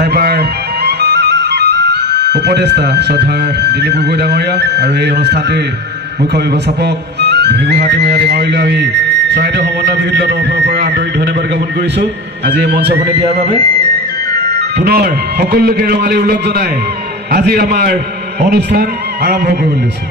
ঠাইপাৰ উপদেষ্টা শ্ৰদ্ধাৰ দিলীপ গগৈ ডাঙৰীয়া আৰু এই অনুষ্ঠানটিৰ মুখ্য ব্যৱস্থাপক ভিগু হাতীমীয়া ডাঙৰীয়ালৈ আমি চৰাইদেউ সমন্বয় বিৰোধীৰ তৰফৰ পৰা আন্তৰিক ধন্যবাদ জ্ঞাপন কৰিছোঁ আজি এই মঞ্চখনি দিয়াৰ বাবে। পুনৰ সকলোকে ৰঙালী উল্লেখ জনাই আজিৰ আমাৰ অনুষ্ঠান আৰম্ভ কৰিব লৈছোঁ।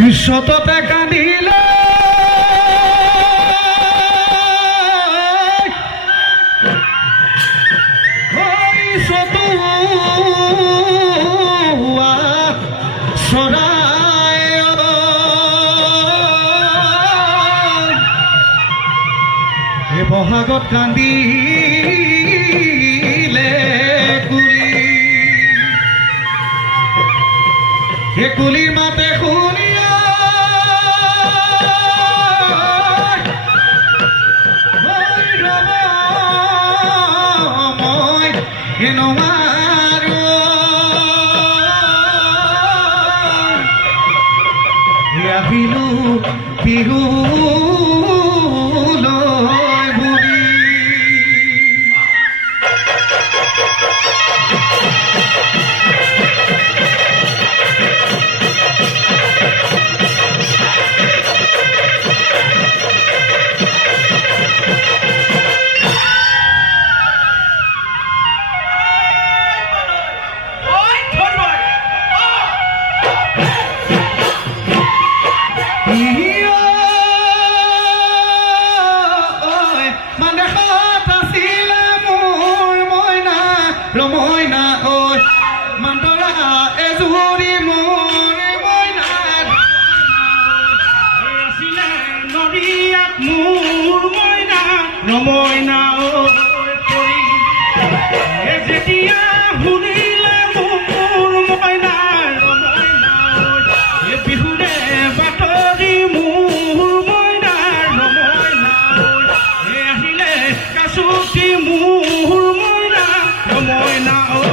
বিশ্বততে কান্দিলে চৰাই এই বহাগত কান্দিলে কুলি সেই কুলিৰ মাতে শুনি বিহু লৈ বুৰি ৰমইনা ঐ মান্তৰা এজুৰি মোৰ মইনাত আছিলে নদীয়াত মোৰ মইনা ৰমইনা ঐ পৰি যেতিয়া শুনিলে মোৰ মইনা ৰমইনা ঐ বিহুৰে বাতৰি মোৰ মইনা ৰমইনা ঐ আহিলে কাচুতি মোৰ মইনা ঐ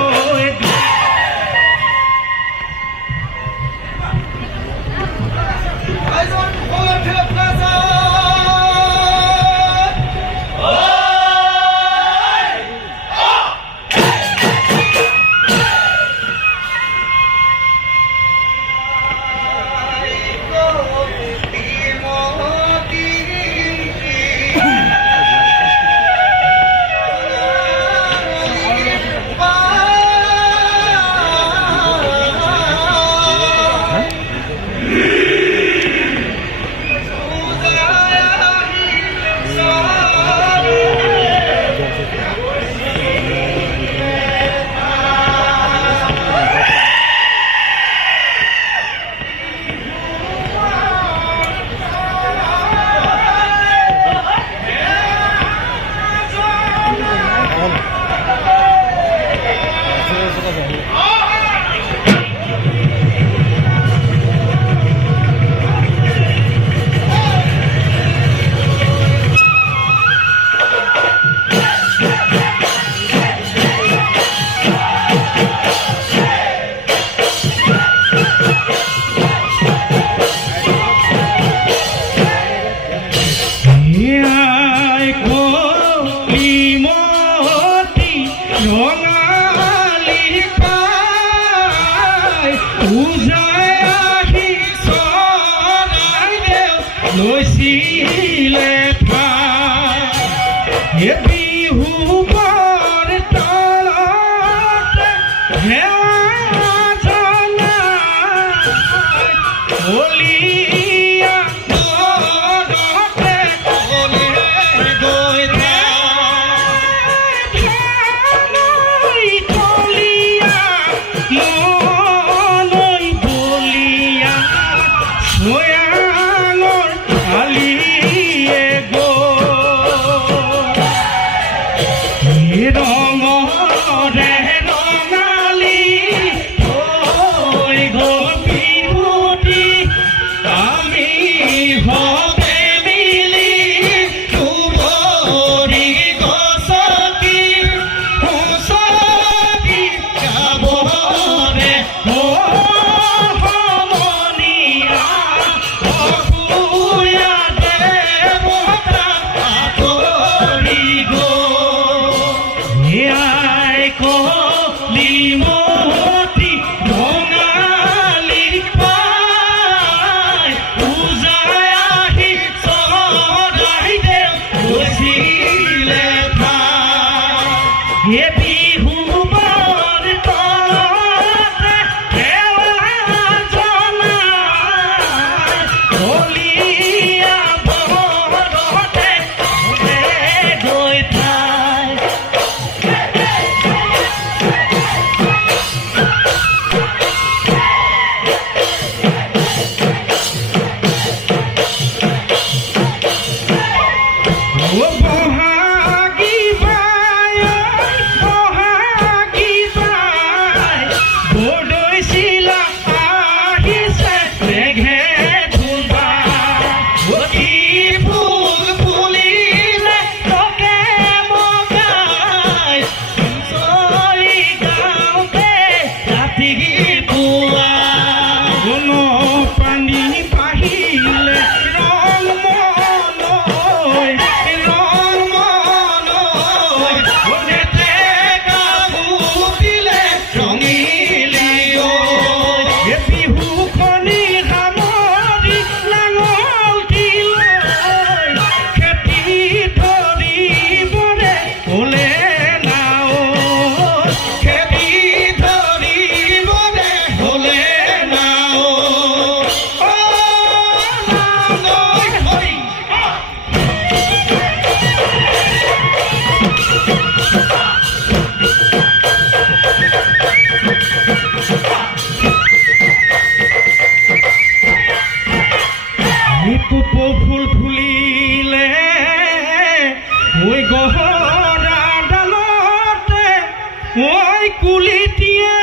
ওই কুলিটিয়ে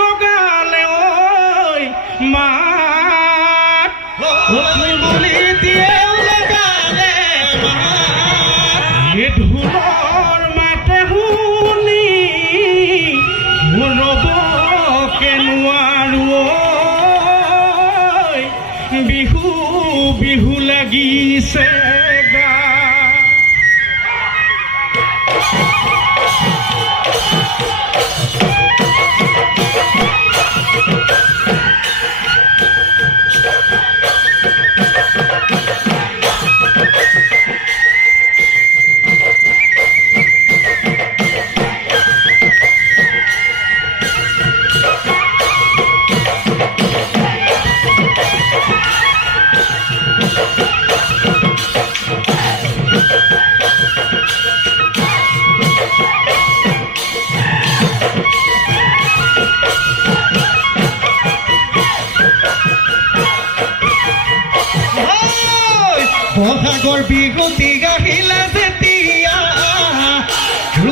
লগালে ওই মাত কুলিটিয়ে লগালে মাত ঢোলৰ মাতে শুনি ৰ'ব কেনুৱাৰো বিহু বিহু লাগিছে গা বহাগৰ বিহুতি গাহিলে যেতিয়া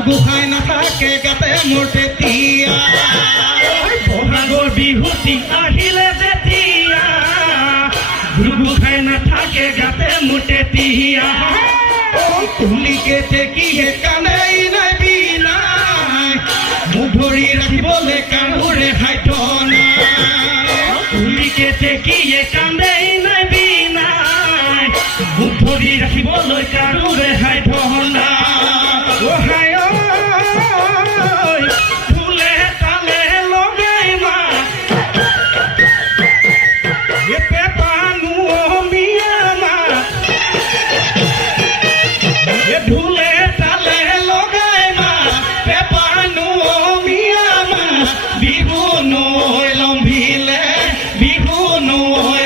গোসাই নাথাকে গাতে মোৰ তেতিয়া বহাগৰ বিহুতি আহিলে যেতিয়া গোসাই নাথাকে গাতে মোৰ তেতিয়া তুলিকে টেকিয়ে কানেই নাই বিনাই মোক ধৰি ৰাখিবলৈ কাৰোৰে সাধ্য নাই তুলিকে টেকিয়ে কান্দেই নাই বিনাই মোক ধৰি ৰাখিবলৈ কাৰোৰে সাধ্য নাই ফুলে তালে লগাই মা পেপানো মিয়া মা ঢোলে তালে লগাই মা পেপানো মিয়া মা বিহু নৈ লম্ভিলে বিহু নৈ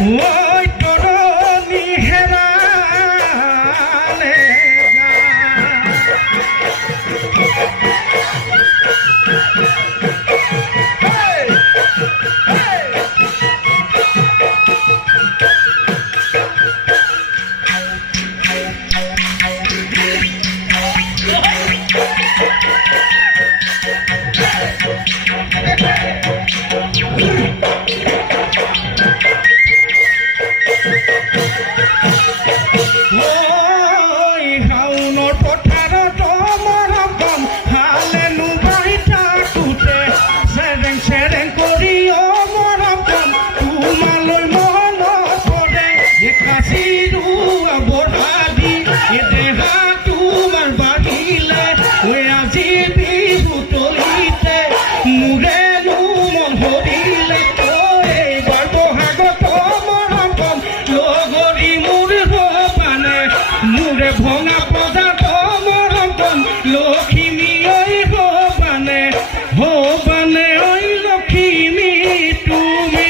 ঐ তৰণি হেৰালে ঐ শাওনৰ পথাৰত মৰম হালেনো বাই থাকোঁতে চেৰেং চেৰেং কৰি মৰম তোমালৈ মনত পৰে কাচিৰো বঢ়া দি দেহা তোমাৰ বাঢ়িলে ঐ আজি বিহু তলিতে মোৰেনো মন ভৰিলে এইবাৰ বহাগত মৰম লগৰী মোৰ মানে মোৰে ভঙা পদাৰ্থ মৰম লখিমী ঐ মানে ঐ লখিমী তুমি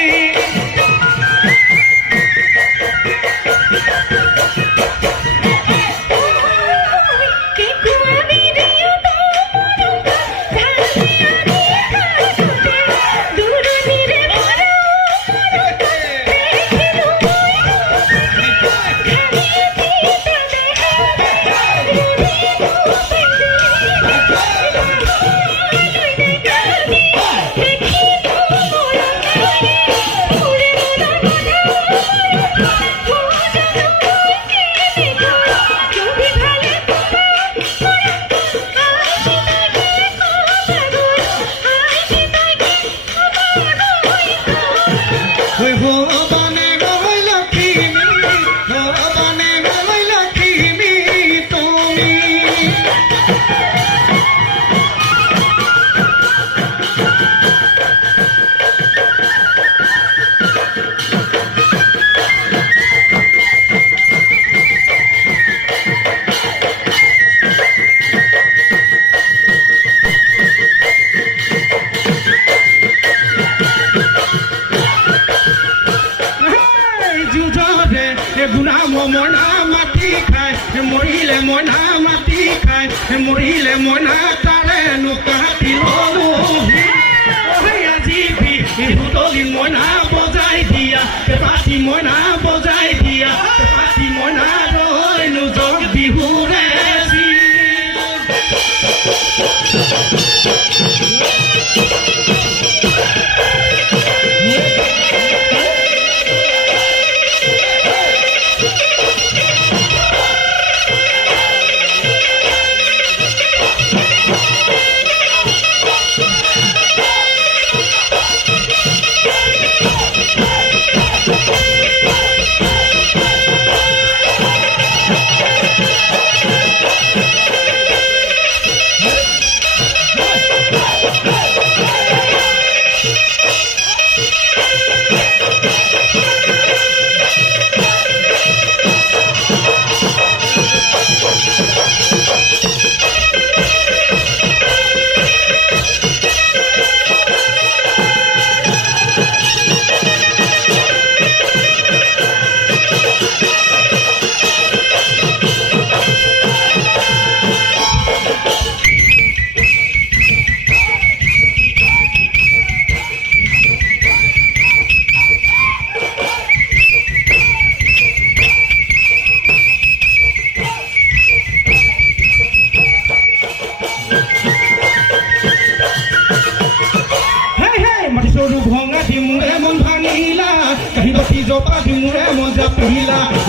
মইনা মাটি খাই মৰিলে মইনা মাটি খাই মৰিলে মইনা তাৰে নুকাটি ললো আজি বিহুতলি মইনা বজাই দিয়া পাতি মইনা বজাই দিয়া পাতি মইনা ৰৈনো জগ বিহুৰে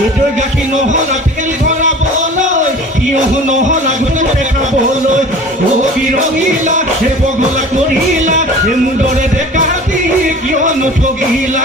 Ito gaki no hona peli hona boloi Iyo no hona gulu teka boloi O kirongila he bogola korila He mundore dekati Iyo no togila